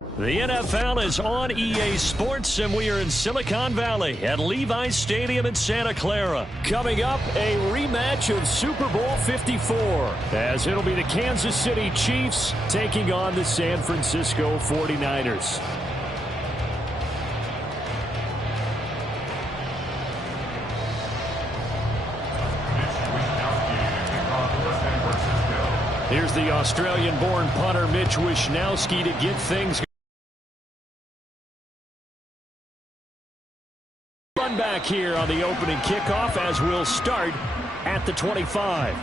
The NFL is on EA Sports, and we are in Silicon Valley at Levi's Stadium in Santa Clara. Coming up, a rematch of Super Bowl 54, as it'll be the Kansas City Chiefs taking on the San Francisco 49ers. Here's the Australian-born punter Mitch Wishnowsky to get things going. Run back here on the opening kickoff as we'll start at the 25.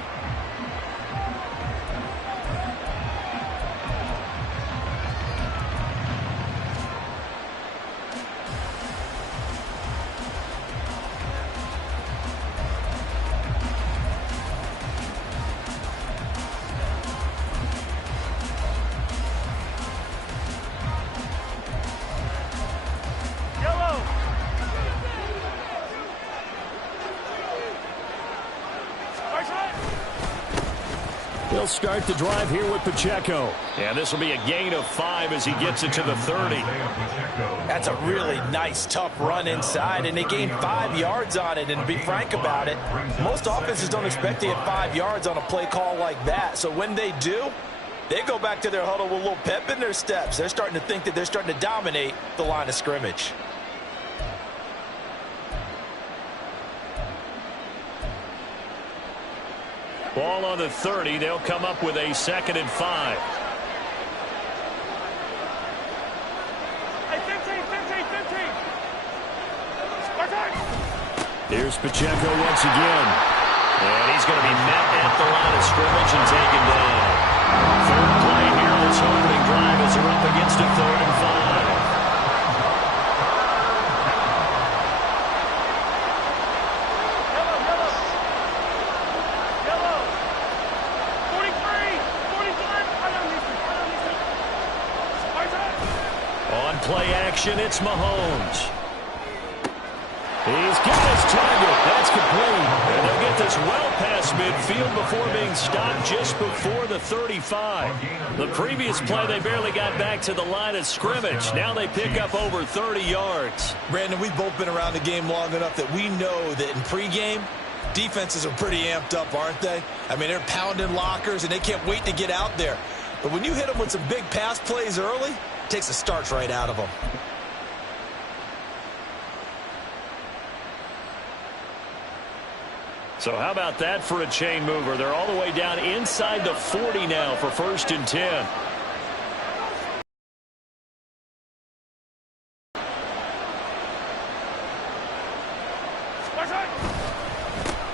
He'll start the drive here with Pacheco. And this will be a gain of 5 as he gets it to the 30. That's a really nice, tough run inside, and they gained 5 yards on it. And to be frank about it, most offenses don't expect to get 5 yards on a play call like that. So when they do, they go back to their huddle with a little pep in their steps. They're starting to think that they're starting to dominate the line of scrimmage. Ball on the 30. They'll come up with a 2nd and 5. Hey, 15. Here's Pacheco once again. And he's going to be met at the line of scrimmage and taken down. Third play here in this opening drive as they're up against a 3rd and 5. Play action, it's Mahomes. He's got his target. That's complete. And they'll get this well past midfield before being stopped just before the 35. The previous play, they barely got back to the line of scrimmage. Now they pick up over 30 yards. Brandon, we've both been around the game long enough that we know that in pregame, defenses are pretty amped up, aren't they? I mean, they're pounding lockers, and they can't wait to get out there. But when you hit them with some big pass plays early, takes the starch right out of them. So how about that for a chain mover? They're all the way down inside the 40 now for 1st and 10.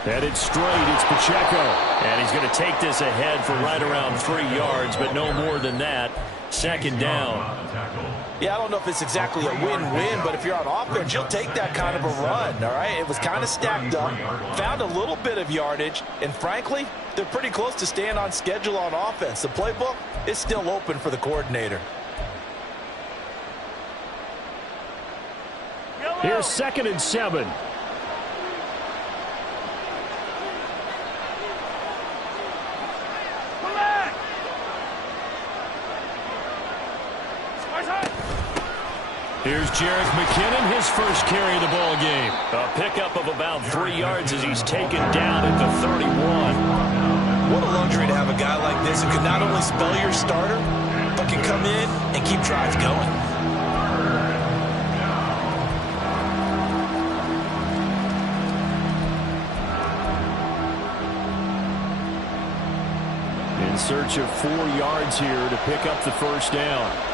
Headed straight, it's Pacheco. And he's going to take this ahead for right around 3 yards, but no more than that. 2nd down. Yeah, I don't know if it's exactly a win-win, but if you're on offense, you'll take that kind of a run, all right? It was kind of stacked up, found a little bit of yardage, and frankly, they're pretty close to staying on schedule on offense. The playbook is still open for the coordinator. Here's 2nd and 7. Here's Jerick McKinnon, his first carry of the ball game. A pickup of about 3 yards as he's taken down at the 31. What a luxury to have a guy like this who can not only spell your starter, but can come in and keep drives going. In search of 4 yards here to pick up the 1st down.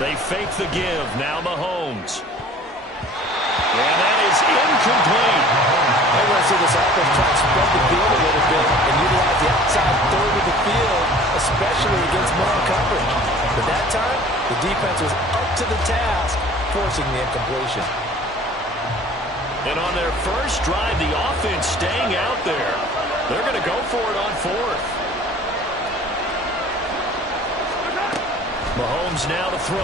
They fake the give. Now Mahomes. And that is incomplete. I want to see this offense try to spread the field a little bit and utilize the outside third of the field, especially against man coverage. But that time, the defense was up to the task, forcing the incompletion. And on their first drive, the offense staying out there. They're going to go for it on 4th. Mahomes now to throw.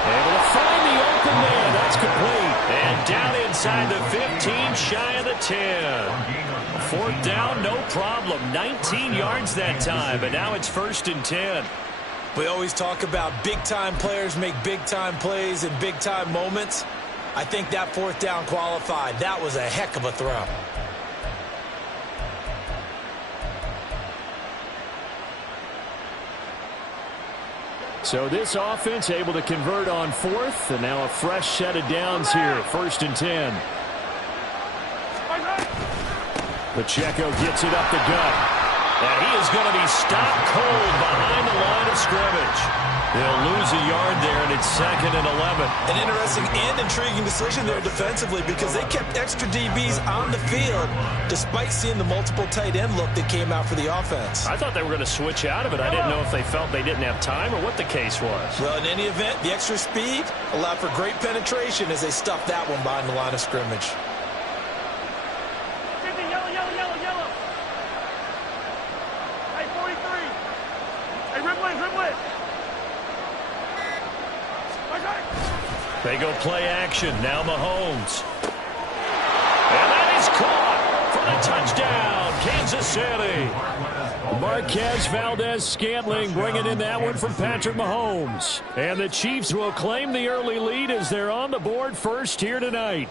Able to find the open man. That's complete. And down inside the 15, shy of the 10. Fourth down, no problem. 19 yards that time, but now it's 1st and 10. We always talk about big-time players make big-time plays in big-time moments. I think that 4th down qualified. That was a heck of a throw. So this offense able to convert on 4th, and now a fresh set of downs here, 1st and 10. Pacheco gets it up the gut, and he is going to be stopped cold behind the line of scrimmage. They'll lose a yard there, and it's 2nd and 11. An interesting and intriguing decision there defensively because they kept extra DBs on the field despite seeing the multiple tight end look that came out for the offense. I thought they were going to switch out of it. I didn't know if they felt they didn't have time or what the case was. Well, in any event, the extra speed allowed for great penetration as they stuffed that one behind the line of scrimmage. Yellow. Hey, 43. Hey, Riblet. They go play action. Now Mahomes. And that is caught for the touchdown, Kansas City. Marquez Valdez-Scantling bringing in that one from Patrick Mahomes. And the Chiefs will claim the early lead as they're on the board first here tonight.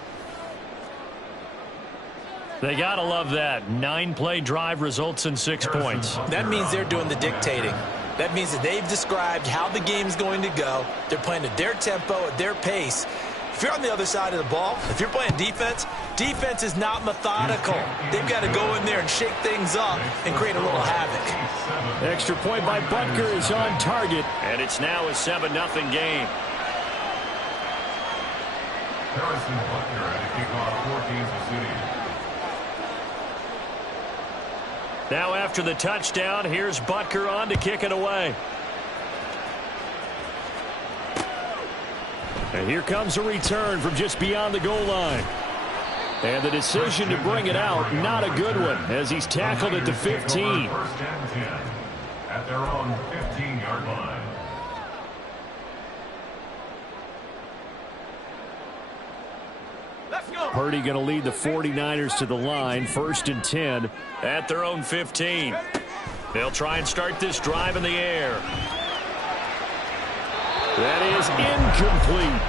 They got to love that. 9-play drive results in 6 points. That means they're doing the dictating. That means that they've described how the game's going to go. They're playing at their tempo, at their pace. If you're on the other side of the ball, if you're playing defense, defense is not methodical. They've got to go in there and shake things up and create a little havoc. Extra point by Butker is on target, and it's now a 7-0 game. Harrison Butker at a kickoff for Kansas City. Now after the touchdown, here's Butker on to kick it away. And here comes a return from just beyond the goal line. And the decision to bring it out, not a good one, as he's tackled at the 15. First and 10 at their own 15-yard line. Purdy going to lead the 49ers to the line, 1st and 10 at their own 15. They'll try and start this drive in the air. That is incomplete.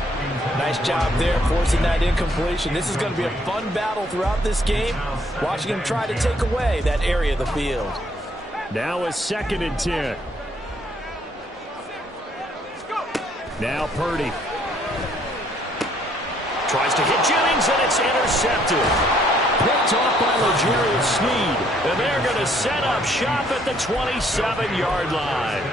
Nice job there forcing that incompletion. This is going to be a fun battle throughout this game, watching him try to take away that area of the field. Now a 2nd and 10. Now Purdy. Tries to hit Jennings, and it's intercepted. Picked off by L'Jarius Sneed. And they're going to set up shop at the 27-yard line.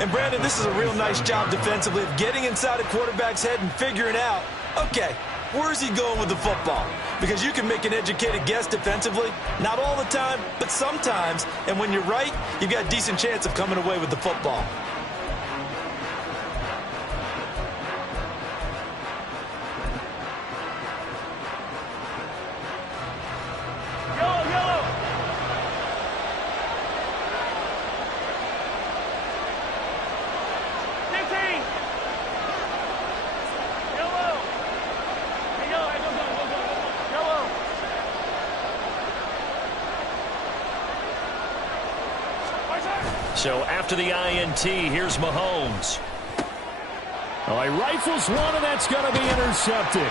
And, Brandon, this is a real nice job defensively of getting inside a quarterback's head and figuring out, okay, where's he going with the football? Because you can make an educated guess defensively. Not all the time, but sometimes. And when you're right, you've got a decent chance of coming away with the football. So after the INT, here's Mahomes. Oh, he rifles one, and that's going to be intercepted.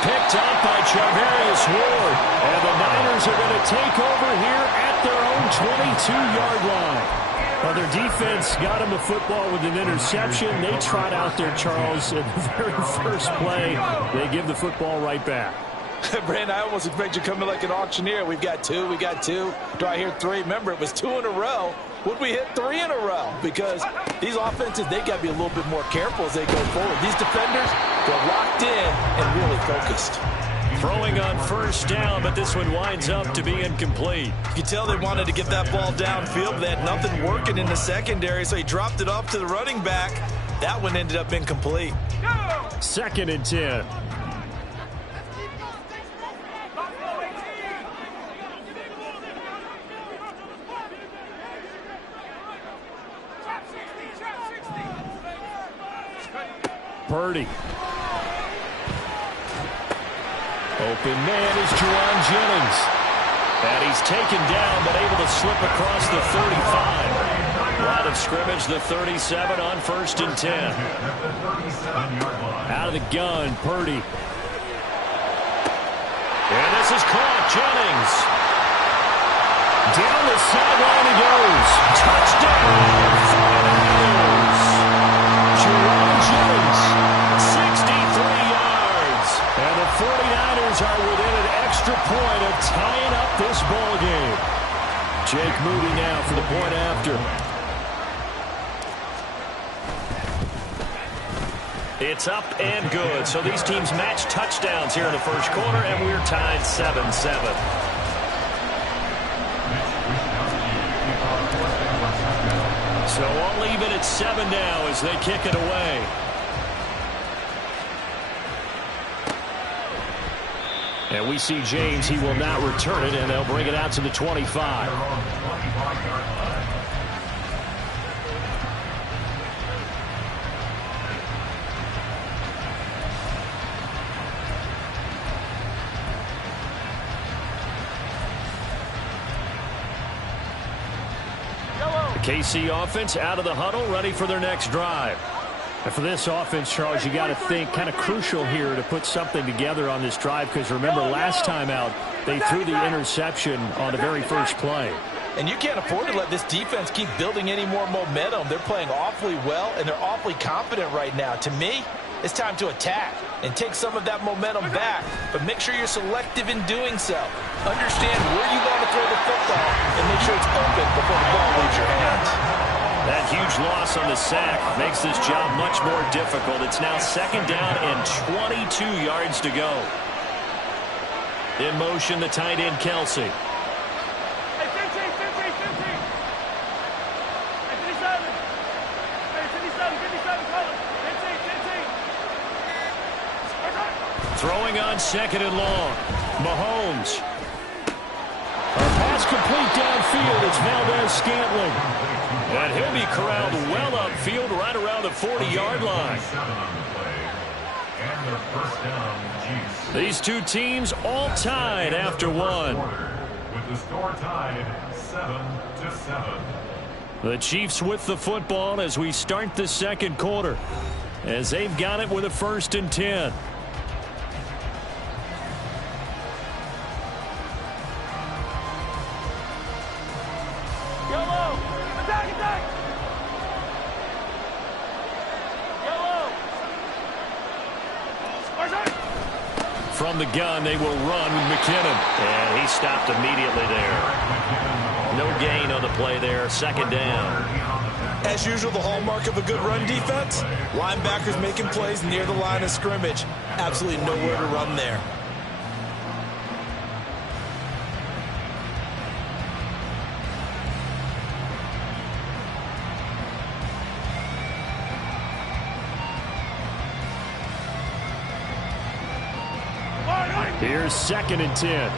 Picked up by Charvarius Ward. And the Niners are going to take over here at their own 22-yard line. Well, their defense got him the football with an interception. They trot out there, Charles, at the very first play. They give the football right back. Brandon, I almost expect you to come in like an auctioneer. We've got two. Do I hear three? Remember, it was 2 in a row. Would we hit 3 in a row? Because these offenses, they got to be a little bit more careful as they go forward. These defenders, they're locked in and really focused. Throwing on first down, but this one winds up to be incomplete. You can tell they wanted to get that ball downfield, but they had nothing working in the secondary, so he dropped it off to the running back. That one ended up incomplete. 2nd and 10. Purdy. Open man is Juwan Jennings. And he's taken down, but able to slip across the 35. Line of scrimmage, the 37 on 1st and 10. Out of the gun, Purdy. And this is caught, Jennings. Down the sideline he goes. Touchdown, 49ers. Juwan Jennings, 63 yards. And the 49ers are within an extra point of tying up this ball game. Jake Moody now for the point after. It's up and good. So these teams match touchdowns here in the first quarter, and we're tied 7-7. So all even at 7 now as they kick it away. And we see James. He will not return it, and they'll bring it out to the 25. The KC offense out of the huddle, ready for their next drive. And for this offense, Charles, you got to think kind of crucial here to put something together on this drive, because remember last time out they threw the interception on the very first play. And you can't afford to let this defense keep building any more momentum. They're playing awfully well, and they're awfully confident right now. To me, it's time to attack and take some of that momentum back, but make sure you're selective in doing so. Understand where you want to throw the football and make sure it's open before the ball leaves your hands. That huge loss on the sack makes this job much more difficult. It's now 2nd down and 22 yards to go. In motion, the tight end, Kelsey. Hey, 15. Hey, 57. Hey, 57, call it. 15. Throwing on 2nd and long. Mahomes. A pass complete downfield. It's Valdez-Scantling. And he'll be corralled well upfield right around the 40-yard line. These two teams all tied after one. With the score tied 7-7. The Chiefs with the football as we start the second quarter, as they've got it with a 1st and 10. From the gun, they will run with McKinnon. And he stopped immediately there. No gain on the play there. 2nd down. As usual, the hallmark of a good run defense, linebackers making plays near the line of scrimmage. Absolutely nowhere to run there. Here's 2nd and 10.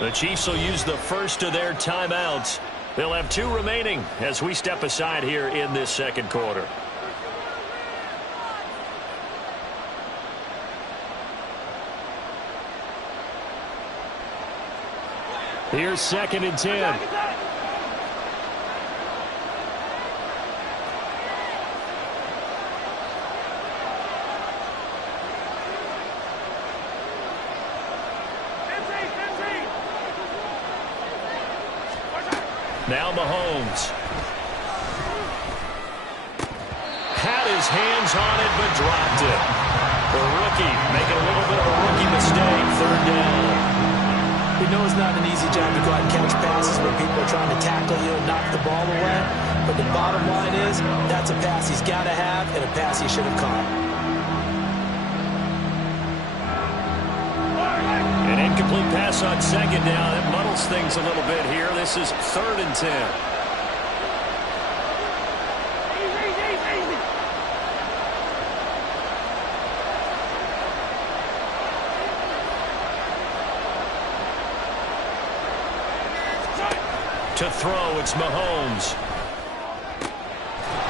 The Chiefs will use the first of their timeouts. They'll have 2 remaining as we step aside here in this second quarter. Here's 2nd and 10. Now Mahomes. Had his hands on it, but dropped it. The rookie making a little bit of a rookie mistake. 3rd down. We know it's not an easy job to go out and catch passes where people are trying to tackle you and knock the ball away. But the bottom line is, that's a pass he's got to have and a pass he should have caught. An incomplete pass on 2nd down. That muddles things a little bit here. This is 3rd and 10. throw. It's Mahomes.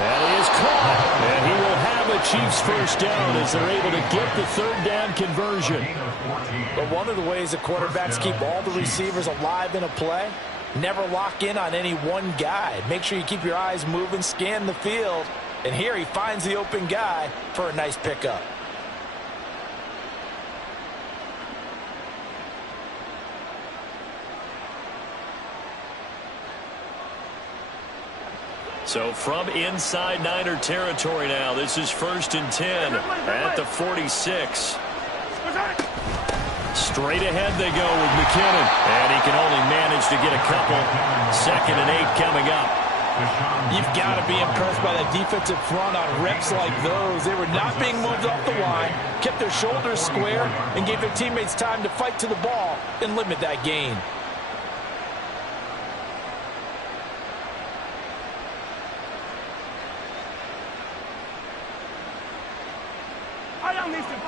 That is caught. And he will have a Chiefs first down as they're able to get the third down conversion. But one of the ways that quarterbacks keep all the receivers alive in a play, never lock in on any one guy. Make sure you keep your eyes moving, scan the field. And here he finds the open guy for a nice pickup. So from inside Niner territory now, this is 1st and 10 at the 46. Straight ahead they go with McKinnon. And he can only manage to get a couple. 2nd and 8 coming up. You've got to be impressed by that defensive front on reps like those. They were not being moved off the line, kept their shoulders square, and gave their teammates time to fight to the ball and limit that gain.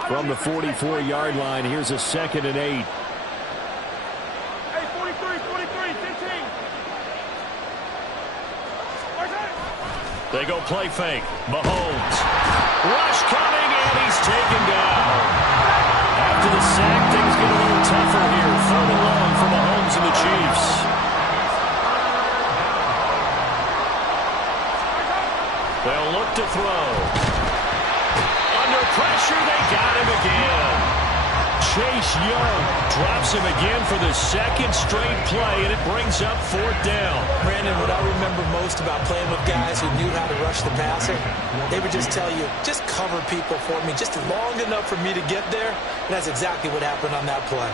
From the 44-yard line, here's a 2nd and 8. Hey, 43, 15. They go play fake. Mahomes. Rush coming, and he's taken down. After the sack, things get a little tougher here. 3rd and long for Mahomes and the Chiefs. They'll look to throw. Under pressure, they got him again. Chase Young drops him again for the 2nd straight play, and it brings up 4th down. Brandon, what I remember most about playing with guys who knew how to rush the passer, they would just tell you, just cover people for me, just long enough for me to get there. And that's exactly what happened on that play.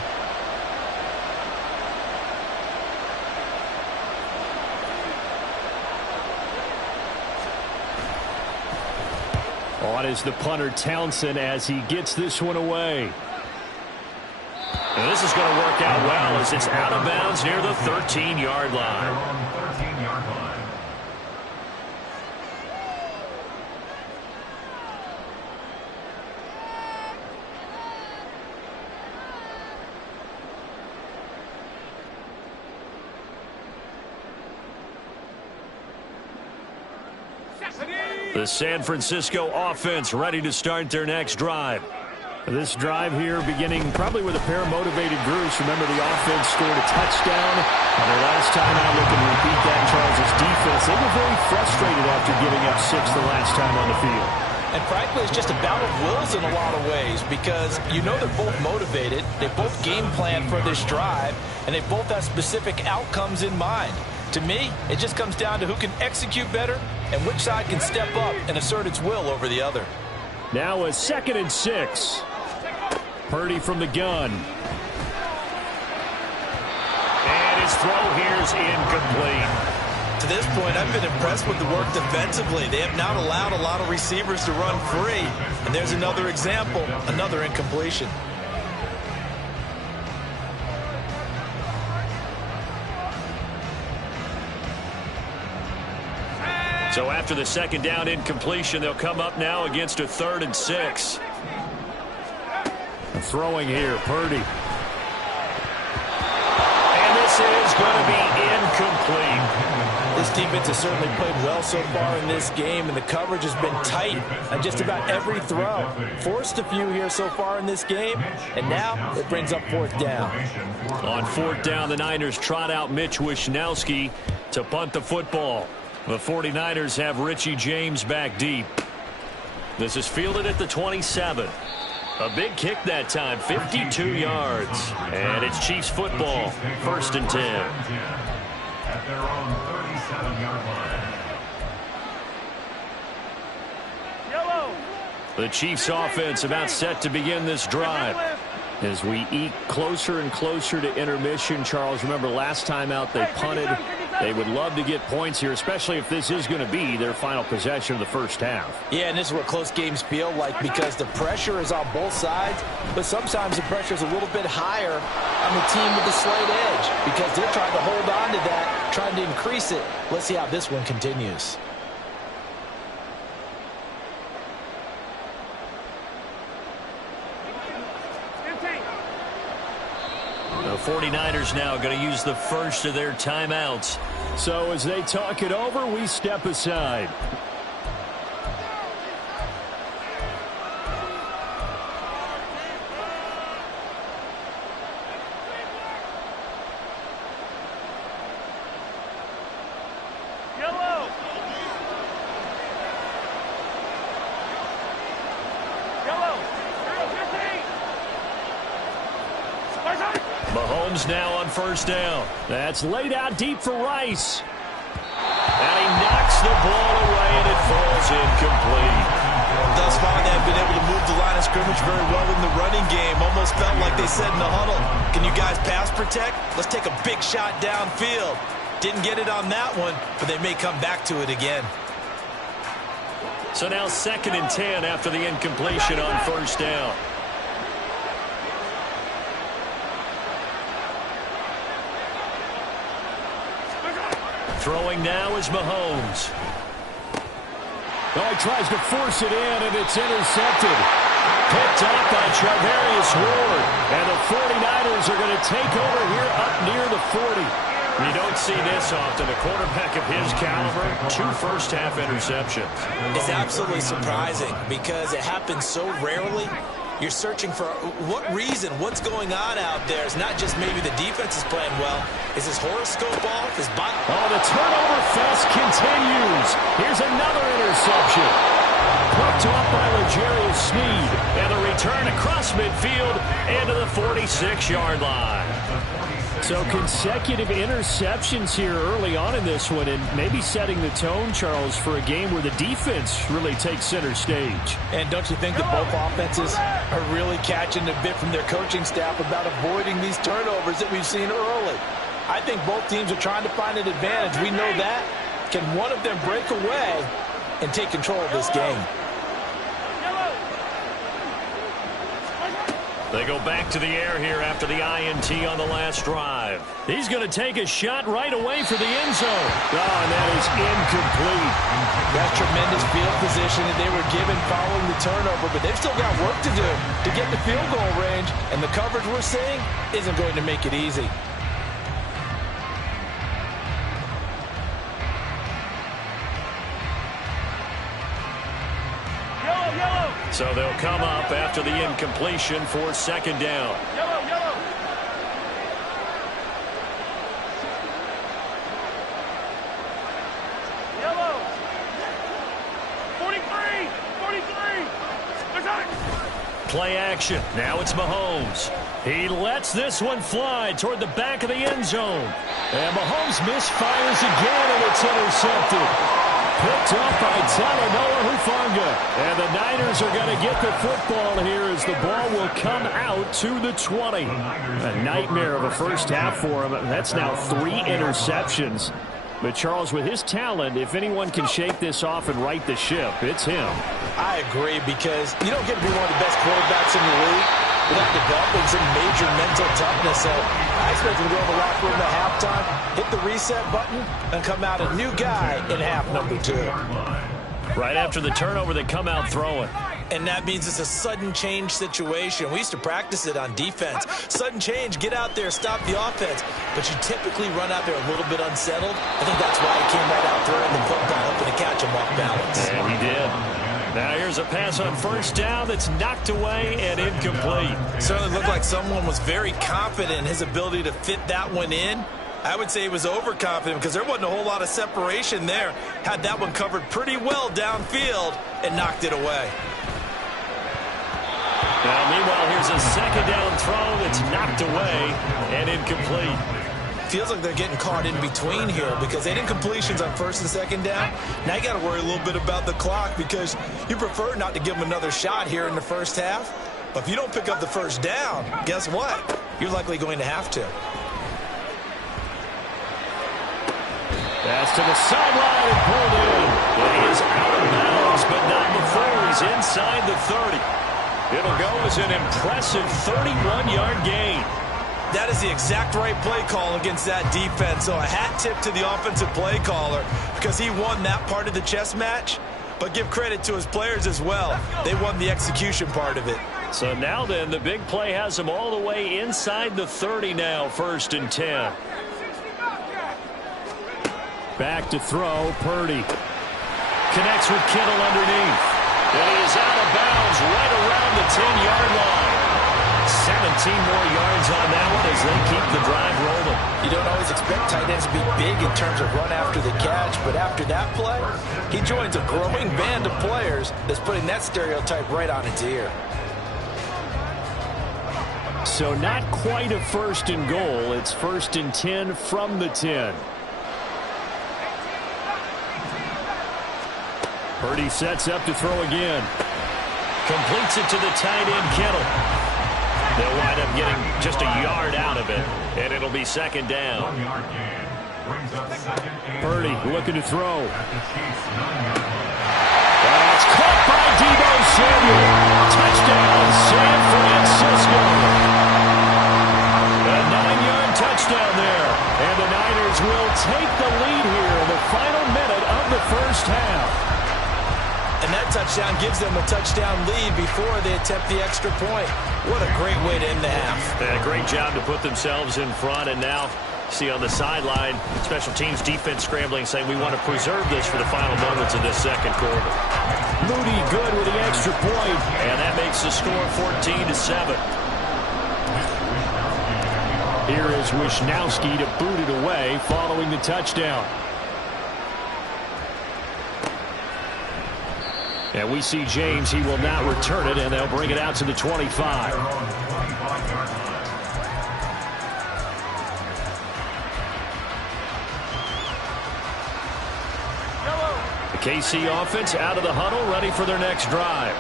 On is the punter Townsend as he gets this one away. And this is going to work out well as it's out of bounds near the 13-yard line. 13-yard line. The San Francisco offense ready to start their next drive. This drive here beginning probably with a pair of motivated groups. Remember, the offense scored a touchdown. And their last time out, looking to repeat that, Charles' defense. They were very frustrated after giving up 6 the last time on the field. And frankly, it's just a bout of wills in a lot of ways because you know they're both motivated. They both game plan for this drive, and they both have specific outcomes in mind. To me, it just comes down to who can execute better and which side can step up and assert its will over the other. Now a 2nd and 6. Purdy from the gun. And his throw here is incomplete. To this point, I've been impressed with the work defensively. They have not allowed a lot of receivers to run free. And there's another example, another incompletion. So after the 2nd down incompletion, they'll come up now against a 3rd and 6. Throwing here, Purdy. And this is going to be incomplete. This defense has certainly played well so far in this game, and the coverage has been tight on just about every throw. Forced a few here so far in this game, and now it brings up 4th down. On 4th down, the Niners trot out Mitch Wishnowsky to punt the football. The 49ers have Richie James back deep. This is fielded at the 27. A big kick that time, 52 yards. And it's Chiefs football, 1st and 10. At their own 37-yard line. Yellow. The Chiefs offense about set to begin this drive. As we eke closer and closer to intermission, Charles, remember last time out they punted. They would love to get points here, especially if this is going to be their final possession of the first half. Yeah, and this is what close games feel like because the pressure is on both sides, but sometimes the pressure is a little bit higher on the team with the slight edge because they're trying to hold on to that, trying to increase it. Let's see how this one continues. A 49ers now going to use the first of their timeouts. So as they talk it over, we step aside. Mahomes now on first down. That's laid out deep for Rice. And he knocks the ball away, and it falls incomplete. Thus far, they've been able to move the line of scrimmage very well in the running game. Almost felt like they said in the huddle, can you guys pass protect? Let's take a big shot downfield. Didn't get it on that one, but they may come back to it again. So now 2nd and 10 after the incompletion on first down. Throwing now is Mahomes. Oh, he tries to force it in, and it's intercepted. Picked up by Charvarius Ward. And the 49ers are going to take over here up near the 40. You don't see this often. A quarterback of his caliber, 2 first-half interceptions. It's absolutely surprising because it happens so rarely. You're searching for what reason, what's going on out there. It's not just maybe the defense is playing well. Is his horoscope off? His body? Oh, the turnover fest continues. Here's another interception. Picked off by L'Jarius Sneed. And the return across midfield into the 46-yard line. So consecutive interceptions here early on in this one, and maybe setting the tone, Charles, for a game where the defense really takes center stage. And don't you think that both offenses are really catching a bit from their coaching staff about avoiding these turnovers that we've seen early? I think both teams are trying to find an advantage. We know that. Can one of them break away and take control of this game? They go back to the air here after the INT on the last drive. He's going to take a shot right away for the end zone. Oh, and that is incomplete. That's tremendous field position that they were given following the turnover, but they've still got work to do to get the field goal range, and the coverage we're seeing isn't going to make it easy. So they'll come up after the incompletion for 2nd down. Yellow. Yellow. 43. Play action. Now it's Mahomes. He lets this one fly toward the back of the end zone. And Mahomes misfires again, and it's intercepted. Picked up by Talanoa Hufanga. And the Niners are going to get the football here as the ball will come out to the 20. A nightmare of a first half for him. That's now 3 interceptions. But Charles, with his talent, if anyone can shake this off and right the ship, it's him. I agree, because you don't get to be one of the best quarterbacks in the league without developing some major mental toughness. So I expect him to go in the locker room at halftime, hit the reset button, and come out a new guy in half number 2. Right after the turnover, they come out throwing. And that means it's a sudden change situation. We used to practice it on defense. Sudden change, get out there, stop the offense. But you typically run out there a little bit unsettled. I think that's why he came right out throwing the football up and to catch him off balance. And he did. Now here's a pass on first down that's knocked away and incomplete. Certainly looked like someone was very confident in his ability to fit that one in. I would say he was overconfident because there wasn't a whole lot of separation there. Had that one covered pretty well downfield and knocked it away. Now, meanwhile, here's a 2nd down throw that's knocked away and incomplete. Feels like they're getting caught in between here because they did completions on 1st and 2nd down. Now you got to worry a little bit about the clock because you prefer not to give them another shot here in the first half. But if you don't pick up the first down, guess what? You're likely going to have to. Pass to the sideline and pulled in. He is out of bounds, but not before he's inside the 30. It'll go as an impressive 31-yard gain. That is the exact right play call against that defense. So a hat tip to the offensive play caller because he won that part of the chess match. But give credit to his players as well. They won the execution part of it. So now then, the big play has him all the way inside the 30 now, 1st and 10. Back to throw, Purdy. Connects with Kittle underneath. And he is out of bounds right around the 10-yard line. 17 more yards on that one as they keep the drive rolling. You don't always expect tight ends to be big in terms of run after the catch, but after that play, he joins a growing band of players that's putting that stereotype right on its ear. So not quite a 1st and goal. It's 1st and 10 from the 10. Purdy sets up to throw again. Completes it to the tight end, Kittle. They'll wind up getting just a yard out of it, and it'll be 2nd down. Purdy looking to throw. That's caught by Deebo Samuel. Touchdown, San Francisco. A 9-yard touchdown there. And the Niners will take the lead here in the final minute of the 1st half. And that touchdown gives them a touchdown lead before they attempt the extra point. What a great way to end the half. A great job to put themselves in front, and now see on the sideline, special teams defense scrambling, saying we want to preserve this for the final moments of this 2nd quarter. Moody good with the extra point. And that makes the score 14-7. Here is Wisnowski to boot it away following the touchdown. And we see James. He will not return it, and they'll bring it out to the 25. The KC offense out of the huddle, ready for their next drive.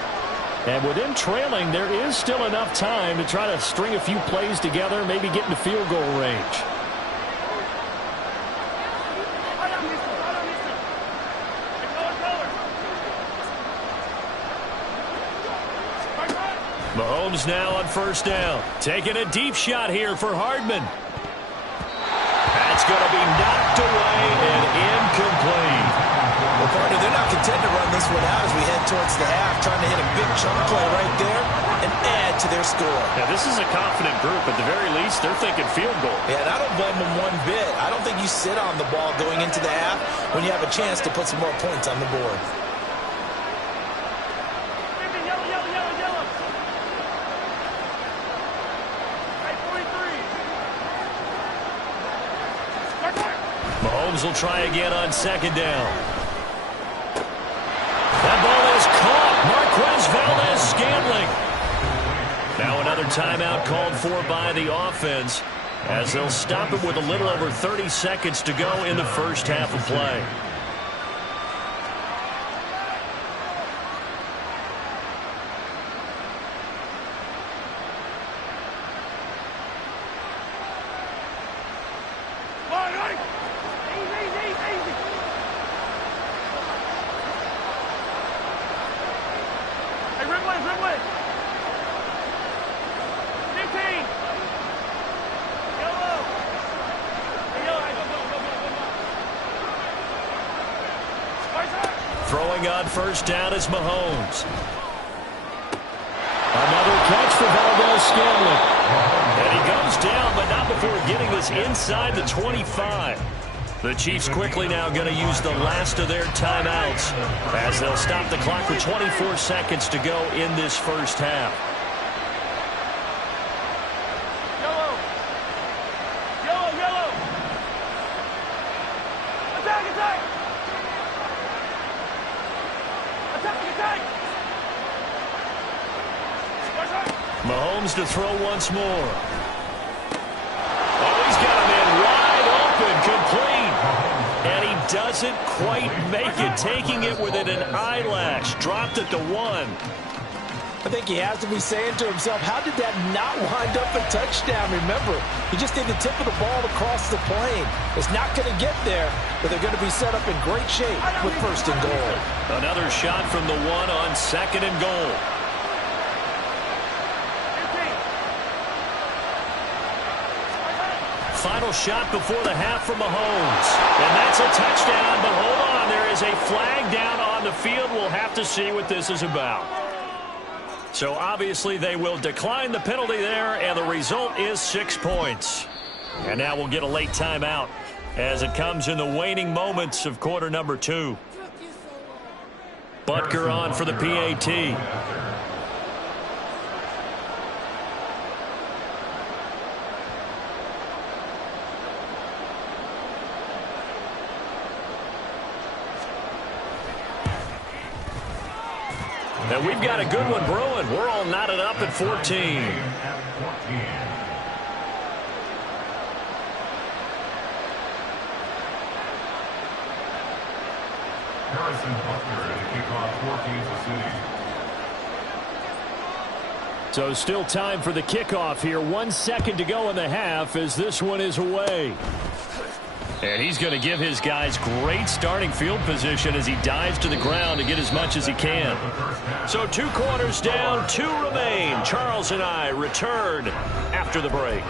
And with them trailing, there is still enough time to try to string a few plays together, maybe get into field goal range. Mahomes now on 1st down. Taking a deep shot here for Hardman. That's going to be knocked away and incomplete. Well, partner, they're not content to run this one out as we head towards the half, trying to hit a big chunk play right there and add to their score. Now, this is a confident group. At the very least, they're thinking field goal. Yeah, and I don't blame them one bit. I don't think you sit on the ball going into the half when you have a chance to put some more points on the board. Mahomes will try again on 2nd down. That ball is caught. Marquez Valdes-Scantling. Now another timeout called for by the offense as they'll stop it with a little over 30 seconds to go in the 1st half of play. Throwing on 1st down is Mahomes. Another catch for Valdes-Scantling. And he goes down, but not before getting this inside the 25. The Chiefs quickly now going to use the last of their timeouts as they'll stop the clock with 24 seconds to go in this 1st half. Mahomes to throw once more. Oh, he's got him in wide open, complete. And he doesn't quite make it, taking it within an eyelash. Dropped it to 1. I think he has to be saying to himself, how did that not wind up a touchdown? Remember, he just did the tip of the ball across the plane. It's not going to get there, but they're going to be set up in great shape with 1st and goal. Another shot from the 1 on 2nd and goal. Final shot before the half from Mahomes. And that's a touchdown, but hold on, there is a flag down on the field. We'll have to see what this is about. So obviously they will decline the penalty there, and the result is 6 points. And now we'll get a late timeout as it comes in the waning moments of quarter number 2. Butker on for the PAT. And we've got a good one brewing. We're all knotted up at 14. Harrison Butker to kick off for Kansas City. So still time for the kickoff here. 1 second to go in the half as this one is away. And he's going to give his guys great starting field position as he dives to the ground to get as much as he can. So 2 quarters down, 2 remain. Charles and I return after the break.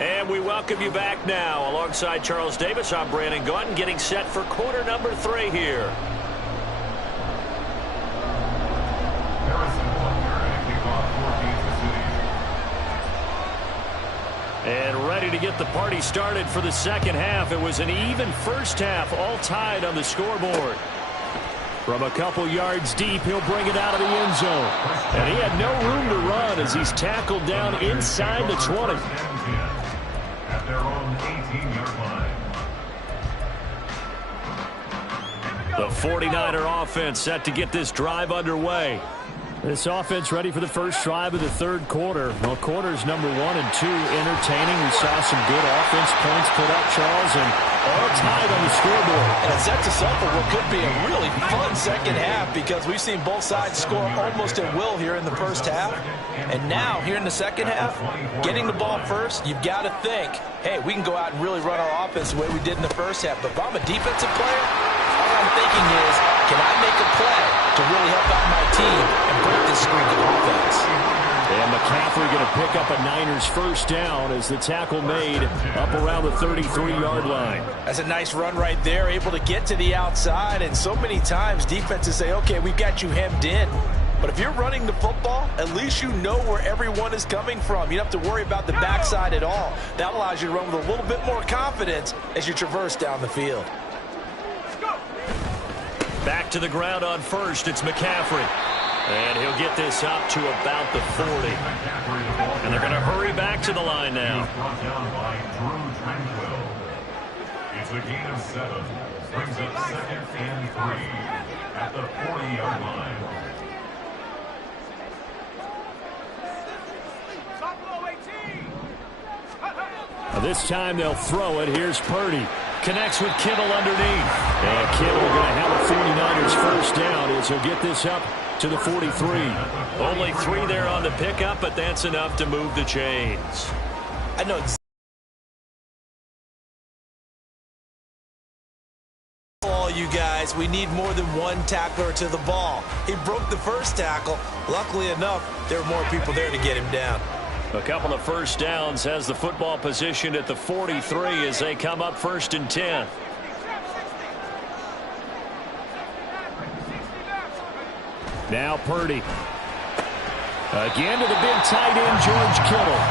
And we welcome you back now. Alongside Charles Davis, I'm Brandon Gaudin, getting set for quarter number 3 here. Harrison Butker to kick off for Kansas City. And ready to get the party started for the second half. It was an even first half, all tied on the scoreboard. From a couple yards deep, he'll bring it out of the end zone. And he had no room to run as he's tackled down inside the 20. At their own 18-yard line. The 49er offense set to get this drive underway. This offense ready for the first drive of the third quarter. Well, quarters number 1 and 2 entertaining. We saw some good offense points put up, Charles, and all tied on the scoreboard. And it sets us up for what could be a really fun second half because we've seen both sides score almost at will here in the first half. And now, here in the second half, getting the ball first, you've got to think, hey, we can go out and really run our offense the way we did in the first half. But if I'm a defensive player, all I'm thinking is, can I make a play to really help out my team and break this streak of offense? And McCaffrey going to pick up a Niners first down as the tackle made up around the 33-yard line. That's a nice run right there, able to get to the outside. And so many times defenses say, okay, we've got you hemmed in. But if you're running the football, at least you know where everyone is coming from. You don't have to worry about the backside at all. That allows you to run with a little bit more confidence as you traverse down the field. Back to the ground on first, it's McCaffrey. And he'll get this up to about the 40. And they're going to hurry back to the line now. Brought down by Drew Tranquil. It's a gain of 7. Brings up 2nd and 3 at the 40-yard line. This time they'll throw it. Here's Purdy. Connects with Kittle underneath. And Kittle going to have a 49ers first down as he'll get this up to the 43. Only 3 there on the pickup, but that's enough to move the chains. I know all you guys, we need more than one tackler to the ball. He broke the first tackle. Luckily enough, there were more people there to get him down. A couple of first downs has the football positioned at the 43 as they come up 1st and 10. Now Purdy. Again to the big tight end, George Kittle.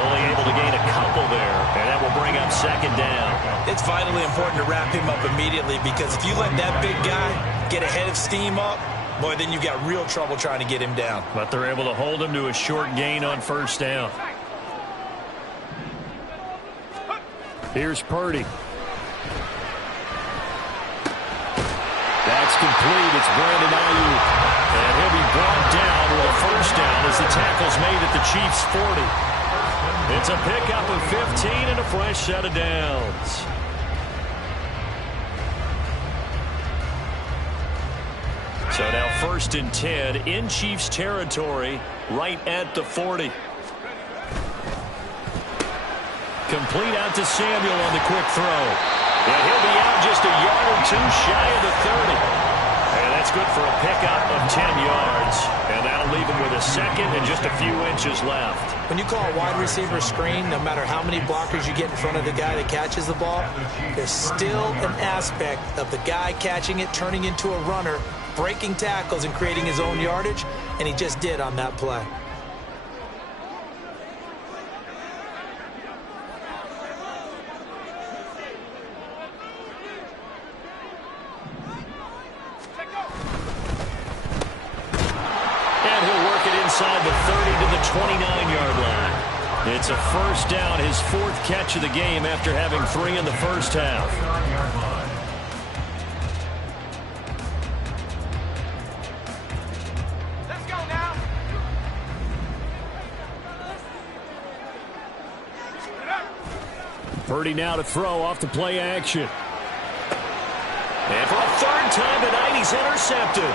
Only able to gain a couple there, and that will bring up 2nd down. It's vitally important to wrap him up immediately because if you let that big guy get ahead of steam up, boy, then you've got real trouble trying to get him down. But they're able to hold him to a short gain on 1st down. Here's Purdy. That's complete. It's Brandon Ayuk. And he'll be brought down with a first down as the tackle's made at the Chiefs' 40. It's a pickup of 15 and a fresh set of downs. So now 1st and 10 in Chiefs territory right at the 40. Complete out to Samuel on the quick throw. And he'll be out just a yard or 2 shy of the 30. And that's good for a pickup of 10 yards. And that'll leave him with a second and just a few inches left. When you call a wide receiver screen, no matter how many blockers you get in front of the guy that catches the ball, there's still an aspect of the guy catching it, turning into a runner, breaking tackles and creating his own yardage, and he just did on that play. Inside the 30 to the 29-yard line. It's a first down, his fourth catch of the game after having 3 in the first half. Let's go now. 30 now to throw off the play action. And for a third time tonight, he's intercepted.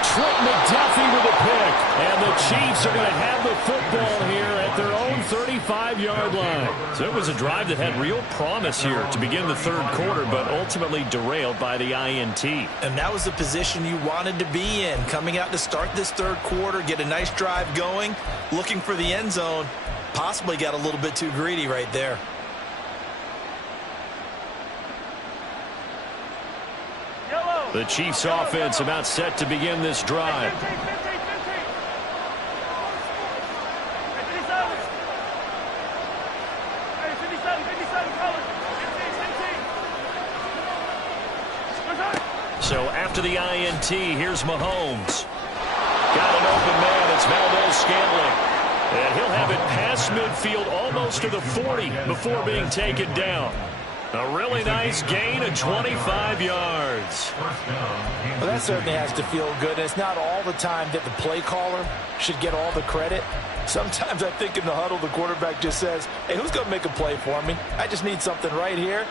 Trent McDuffie with a pick, and the Chiefs are going to have the football here at their own 35-yard line. So it was a drive that had real promise here to begin the third quarter, but ultimately derailed by the INT. And that was the position you wanted to be in, coming out to start this third quarter, get a nice drive going, looking for the end zone. Possibly got a little bit too greedy right there. The Chiefs offense about set to begin this drive. 15, 15, 15. Hey, 57, 57, colors. 15, 15. So after the INT, here's Mahomes. Got an open man. It's Valdez-Scantling. And he'll have it past midfield almost to the 40 before being taken down. A really nice gain of 25 yards. Well, that certainly has to feel good. And it's not all the time that the play caller should get all the credit. Sometimes I think in the huddle, the quarterback just says, hey, who's going to make a play for me? I just need something right here.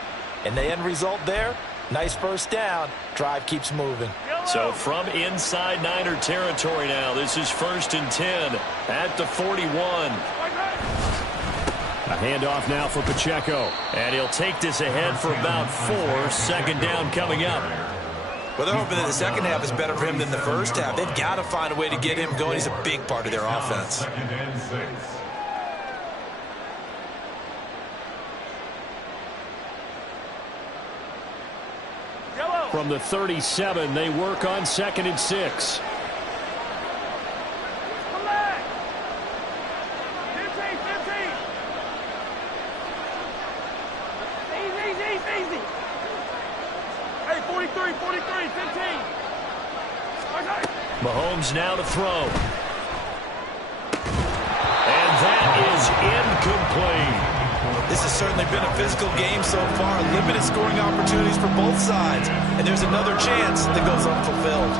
And the end result there, nice first down. Drive keeps moving. So from inside Niner territory now, this is 1st and 10 at the 41. A handoff now for Pacheco. And he'll take this ahead for about 4. Second down coming up. Well, they're hoping that the second half is better for him than the first half. They've got to find a way to get him going. He's a big part of their offense. From the 37, they work on 2nd and 6. Mahomes now to throw. And that is incomplete. This has certainly been a physical game so far. Limited scoring opportunities for both sides. And there's another chance that goes unfulfilled.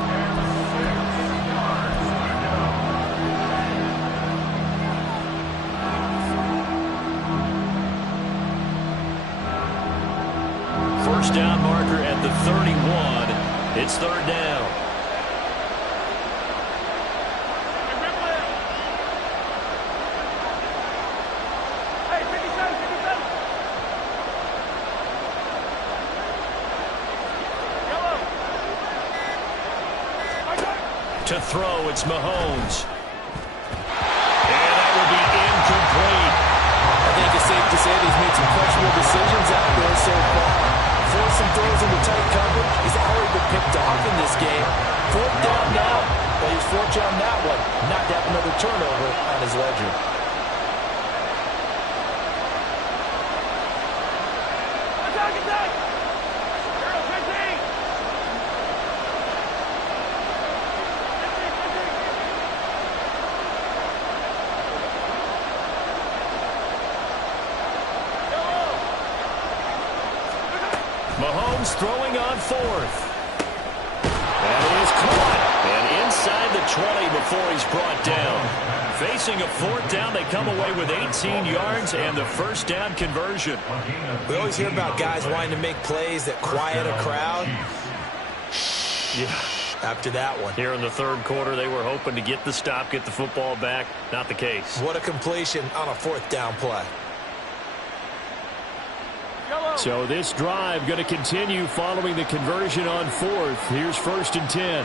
First down marker at the 31. It's third down. To throw, it's Mahomes. And that will be incomplete. I think it's safe to say that he's made some questionable decisions out there so far. Forced some throws into tight coverage. He's already been picked off in this game. 4th down now, but he's fortunate on that one. Not to have another turnover on his ledger. Attack! Mahomes throwing on 4th. And he is caught. And inside the 20 before he's brought down. Facing a 4th down, they come away with 18 yards and the first down conversion. We always hear about guys wanting to make plays that quiet a crowd. Yeah. After that one. Here in the third quarter, they were hoping to get the stop, get the football back. Not the case. What a completion on a 4th down play. So this drive going to continue following the conversion on 4th. Here's 1st and 10.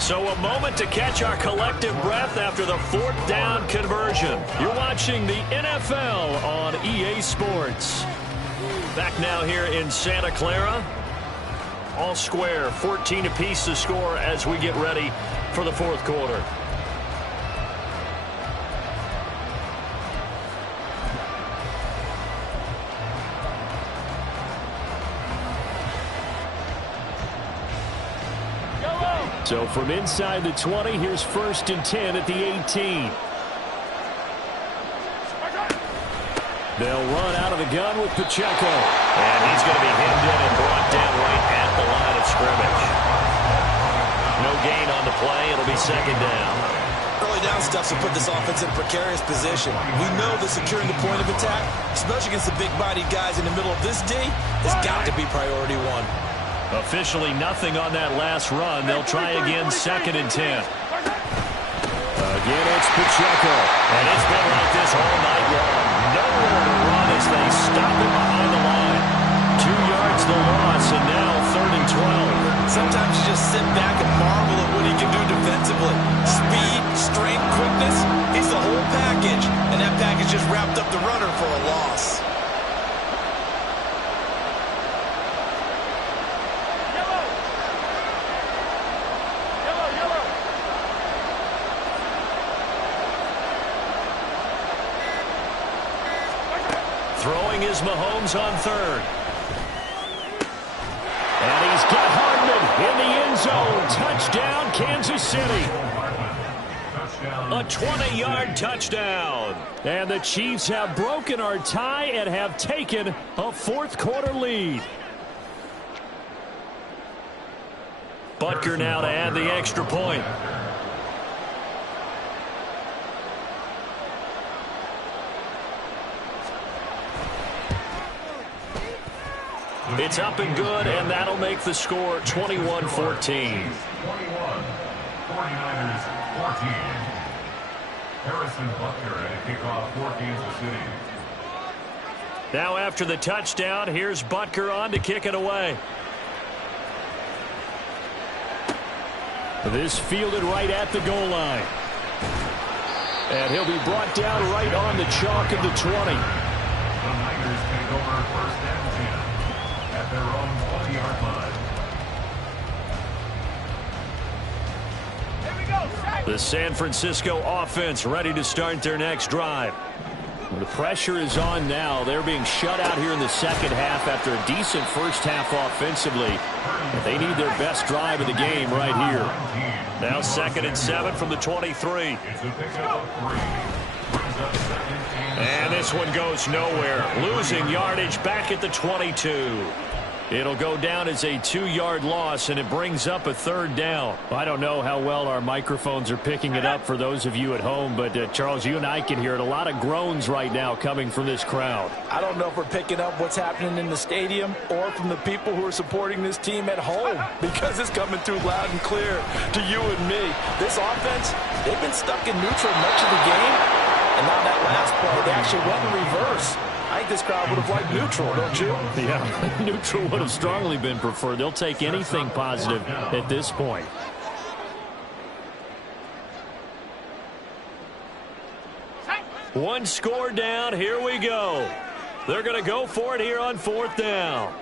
So a moment to catch our collective breath after the 4th down conversion. You're watching the NFL on EA Sports. Back now here in Santa Clara. All square, 14 apiece to score as we get ready for the 4th quarter. So from inside the 20, here's 1st and 10 at the 18. They'll run out of the gun with Pacheco. And he's going to be hemmed in and brought down right at the line of scrimmage. No gain on the play. It'll be 2nd down. Early down stuff to put this offense in a precarious position. We know that securing the point of attack, especially against the big-bodied guys in the middle of this D, has got to be priority 1. Officially nothing on that last run. They'll try again, 2nd and 10. Again, it's Pacheco. And it's been like this all night long. Nowhere to run as they stop it behind the line. 2 yards the loss, and now 3rd and 12. Sometimes you just sit back and marvel at what he can do defensively. Speed, strength, quickness, he's the whole package. And that package just wrapped up the runner for a loss. Throwing is Mahomes on 3rd. And he's got Hardman in the end zone. Touchdown, Kansas City. A 20-yard touchdown. And the Chiefs have broken our tie and have taken a 4th quarter lead. Butker now to add the extra point. It's up and good, and that'll make the score 21-14. 21, 49ers 14. Harrison Butker at a kickoff for Kansas City. Now after the touchdown, here's Butker on to kick it away. This fielded right at the goal line. And he'll be brought down right on the chalk of the 20. The Niners take over 1st and 10 at their own 20-yard line. The San Francisco offense ready to start their next drive. The pressure is on now. They're being shut out here in the 2nd half after a decent 1st half offensively. They need their best drive of the game right here. Now 2nd and 7 from the 23. And this one goes nowhere. Losing yardage back at the 22. It'll go down as a 2-yard loss, and it brings up a 3rd down. I don't know how well our microphones are picking it up for those of you at home, but Charles, you and I can hear it. A lot of groans right now coming from this crowd. I don't know if we're picking up what's happening in the stadium or from the people who are supporting this team at home, because it's coming through loud and clear to you and me. This offense, they've been stuck in neutral much of the game, and now that last play, they actually went in reverse. I think this crowd would have liked neutral, don't you? Yeah, neutral would have strongly been preferred. They'll take anything positive at this point. One score down. Here we go. They're going to go for it here on 4th down.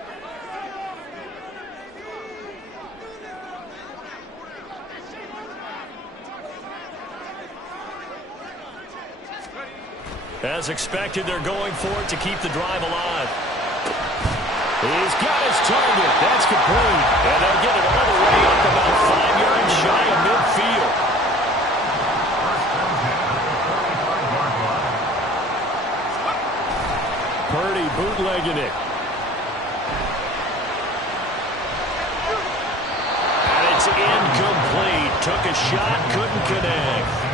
As expected, they're going for it to keep the drive alive. He's got his target. That's complete. And they'll get it all the way up about 5 yards shy of midfield. Purdy bootlegging it. And it's incomplete. Took a shot, couldn't connect.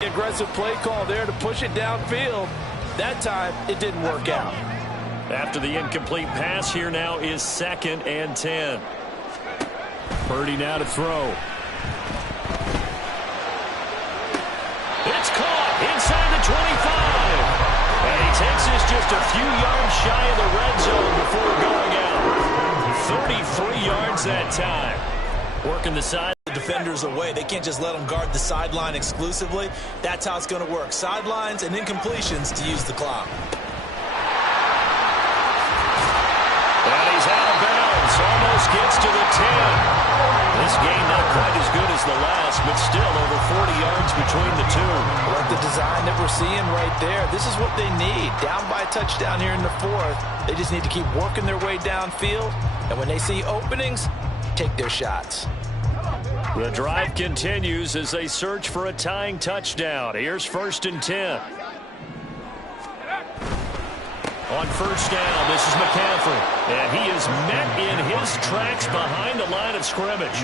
Aggressive play call there to push it downfield. That time, it didn't work out. After the incomplete pass, here now is 2nd and 10. Purdy now to throw. It's caught inside the 25. And he takes this just a few yards shy of the red zone before going out. 33 yards that time. Working the side. The defenders away. They can't just let them guard the sideline exclusively. That's how it's going to work. Sidelines and incompletions to use the clock. And he's out of bounds. Almost gets to the 10. This game not quite as good as the last, but still over 40 yards between the two. I like the design that we're seeing right there. This is what they need. Down by a touchdown here in the 4th. They just need to keep working their way downfield. And when they see openings, take their shots. The drive continues as they search for a tying touchdown. Here's 1st and 10. On 1st down, this is McCaffrey. And he is met in his tracks behind the line of scrimmage.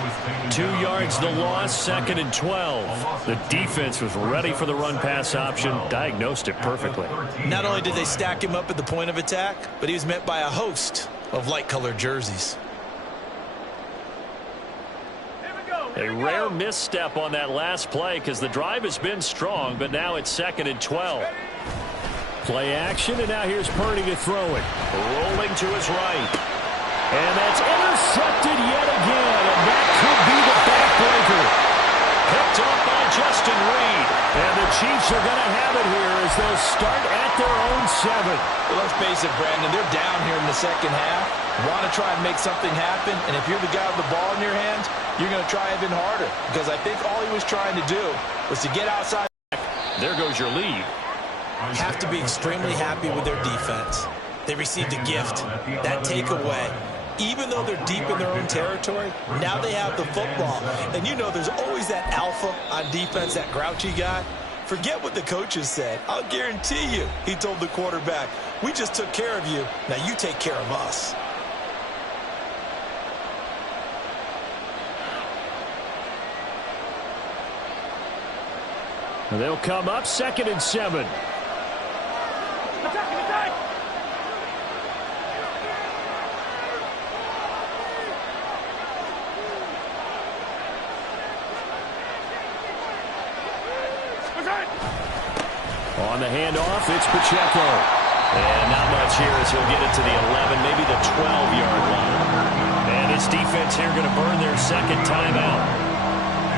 2 yards the loss, 2nd and 12. The defense was ready for the run-pass option, diagnosed it perfectly. Not only did they stack him up at the point of attack, but he was met by a host of light-colored jerseys. A rare misstep on that last play because the drive has been strong, but now it's 2nd and 12. Play action, and now here's Purdy to throw it. Rolling to his right. And that's intercepted yet again, and that could be the backbreaker. Picked up by Justin Reed. And the Chiefs are going to have it here as they'll start at their own 7. Well, let's face it, Brandon, they're down here in the 2nd half. Want to try and make something happen, and if you're the guy with the ball in your hands, you're going to try even harder. Because I think all he was trying to do was to get outside. There goes your lead. Have to be extremely happy with their defense. They received a gift. That takeaway. Even though they're deep in their own territory, now they have the football. And you know there's always that alpha on defense, that grouchy guy. Forget what the coaches said. I'll guarantee you, he told the quarterback, we just took care of you. Now you take care of us. And they'll come up 2nd and 7. On the handoff, it's Pacheco. And not much here as he'll get it to the 11, maybe the 12-yard line. And his defense here going to burn their 2nd timeout.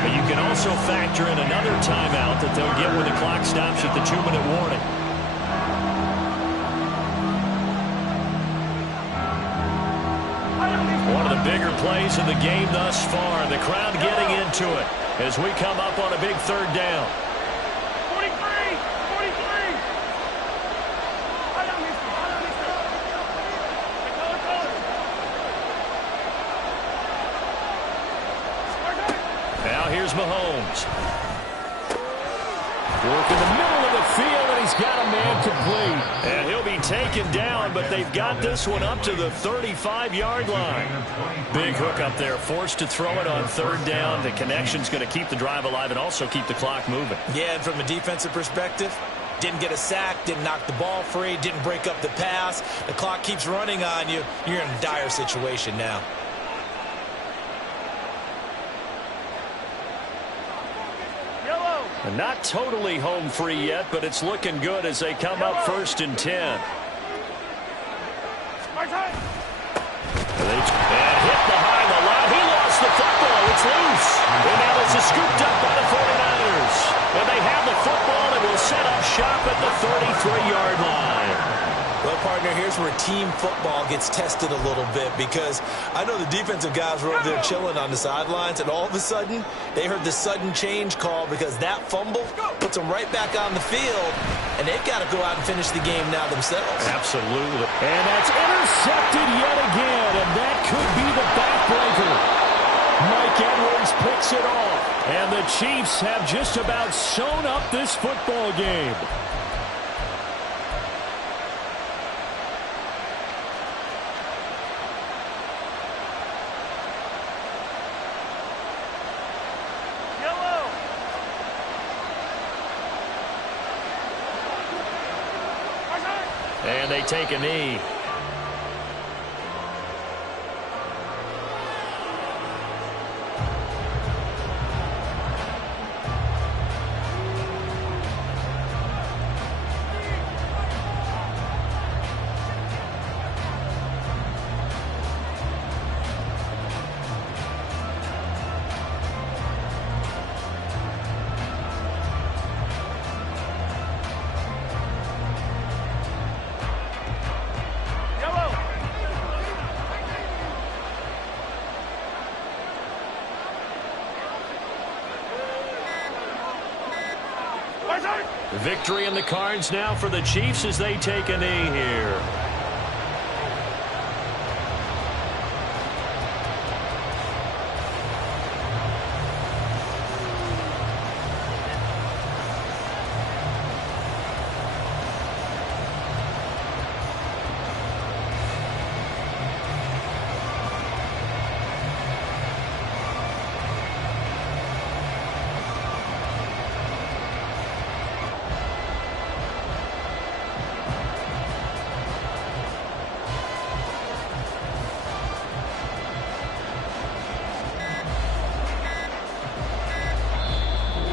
But you can also factor in another timeout that they'll get when the clock stops at the 2-minute warning. One of the bigger plays in the game thus far. The crowd getting into it as we come up on a big 3rd down. Now here's Mahomes. Work in the middle of the field, and he's got a man complete. And he'll be taken down, but they've got this one up to the 35-yard line. Big hook up there, forced to throw it on 3rd down. The connection's going to keep the drive alive and also keep the clock moving. Yeah, and from a defensive perspective, didn't get a sack, didn't knock the ball free, didn't break up the pass. The clock keeps running on you. You're in a dire situation now. Not totally home free yet, but it's looking good as they come up 1st and 10. And hit behind the line. He lost the football. It's loose. And now this is scooped up by the 49ers. And they have the football and will set up shop at the 33-yard line. Well, partner, here's where team football gets tested a little bit because I know the defensive guys were over there chilling on the sidelines, and all of a sudden, they heard the sudden change call because that fumble puts them right back on the field, and they've got to go out and finish the game now themselves. Absolutely. And that's intercepted yet again, and that could be the backbreaker. Mike Edwards picks it off, and the Chiefs have just about sewn up this football game. And they take a knee. Victory in the cards now for the Chiefs as they take a knee here.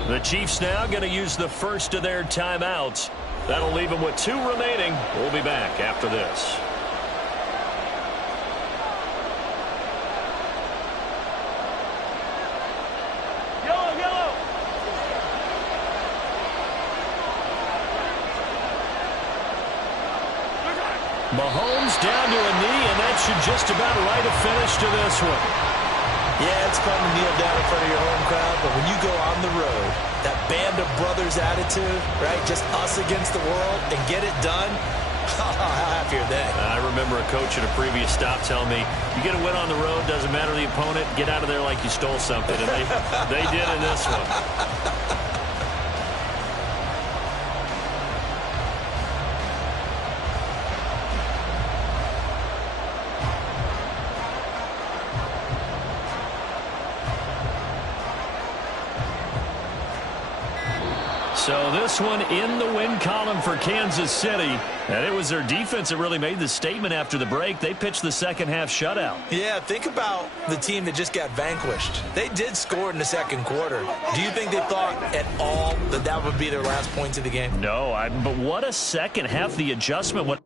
The Chiefs now going to use the first of their timeouts. That'll leave them with 2 remaining. We'll be back after this. Yellow. Mahomes down to a knee, and that should just about write a finish to this one. Yeah, it's fun to kneel down in front of your home crowd, but when you go on the road, that band of brothers attitude, right, just us against the world, and get it done, how happy are they? I remember a coach at a previous stop telling me, you get a win on the road, doesn't matter the opponent, get out of there like you stole something, and they did in this one. So this one in the win column for Kansas City. And it was their defense that really made the statement after the break. They pitched the second half shutout. Yeah, think about the team that just got vanquished. They did score in the second quarter. Do you think they thought at all that that would be their last points of the game? No, but what a second half. The adjustment.